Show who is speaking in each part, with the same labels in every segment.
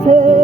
Speaker 1: hacer.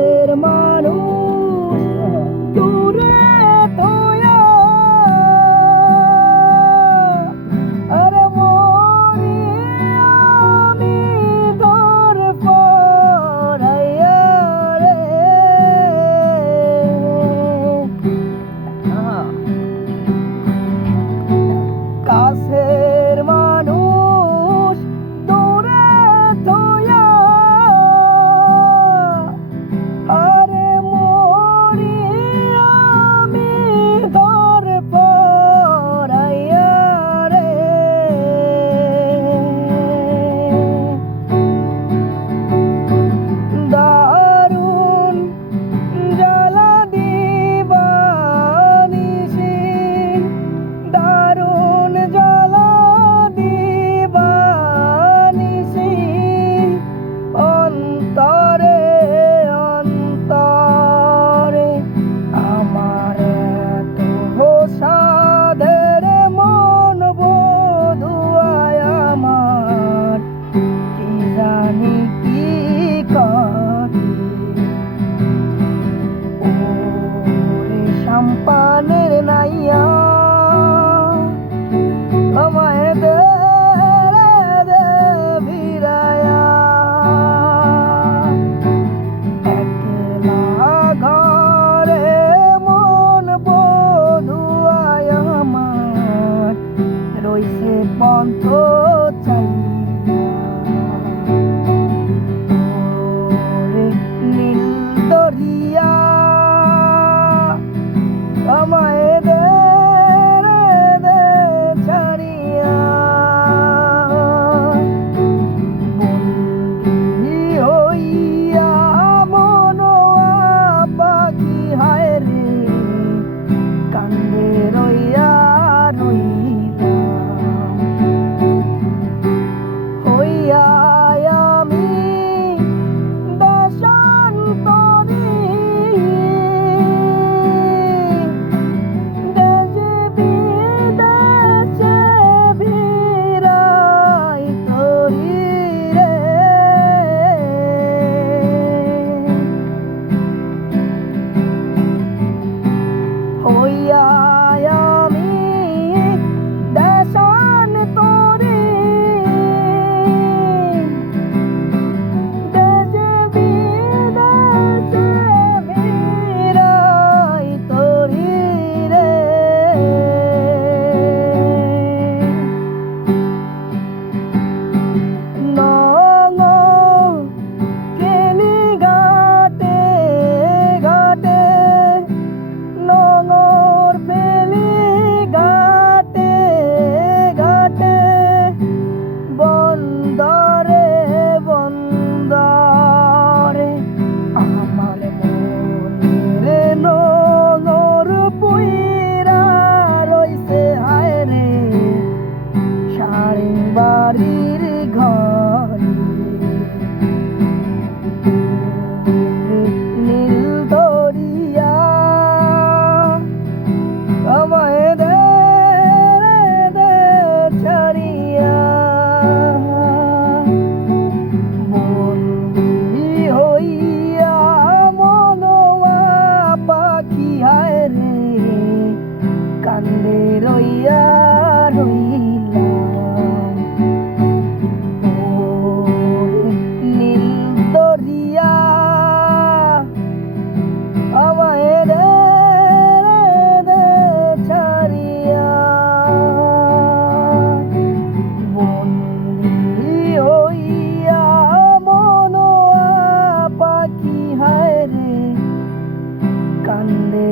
Speaker 1: Vande